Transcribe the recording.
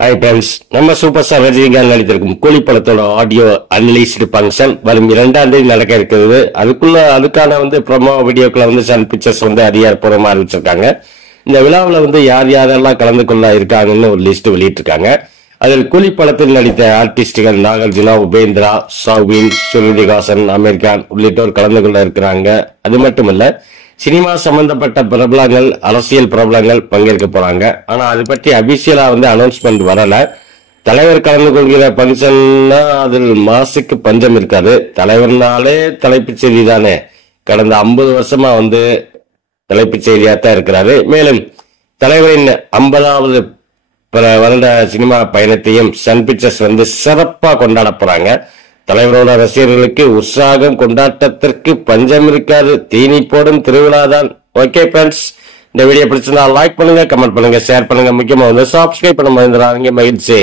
Hi friends, நம்ம super star Rajinikanth நடித்திருக்கும் கூலி படத்தோட ஆடியோ அன்லிஸ்டு ஃபங்க்ஷன் வரும் 2ஆம் தேதி நடக்க இருக்கிறது. அதுக்கான ப்ரோமோ வீடியோக்களை சன் பிக்சர்ஸ் அதிகாரப்பூர்வமா அறிவிச்சிருக்காங்க. இந்த விழாவில் யார் யாரெல்லாம் கலந்து கொள்ள இருக்காங்கன்னு ஒரு லிஸ்ட் வெளியிட்டிருக்காங்க. அதில் கூலி படத்தில் நடித்த ஆர்டிஸ்டுகள் நாகார்ஜுனா, உபேந்திரா, சௌபின், ஸ்ருதிஹாசன், அமீர் கான் உள்ளிட்டோர் கலந்து கொள்ள இருக்கிறாங்க. அது மட்டுமல்ல, சினிமா சம்பந்தப்பட்ட பிரபலங்கள், அரசியல் பிரபலங்கள் பங்கேற்க போறாங்க. ஆனா அது பற்றி அபிஷியலா அனௌன்ஸ்மெண்ட் வரல. தலைவர் கலந்து கொள்கிற பங்கன்னா அதில் மாசுக்கு பஞ்சம் இருக்காது. தலைவர்னாலே தலைப்புச் செய்தி தானே. கடந்த 50 வருஷமா தலைப்புச் செய்தியா தான் இருக்கிறாரு. மேலும் தலைவரின் 50வது வருட சினிமா பயணத்தையும் சன் பிக்சர்ஸ் சிறப்பா கொண்டாட போறாங்க. தலைவரோட ரசிகர்களுக்கு உற்சாகம், கொண்டாட்டத்திற்கு பஞ்சம் இருக்காது. தீனி போடும் திருவிழாதான். ஓகே ஃப்ரெண்ட்ஸ், இந்த வீடியோ பிடிச்சிருந்தா லைக் பண்ணுங்க, கமெண்ட் பண்ணுங்க, ஷேர் பண்ணுங்க. முக்கியமா சப்ஸ்கிரைப் பண்ண மறந்துடாதீங்க. மகிழ்ச்சி.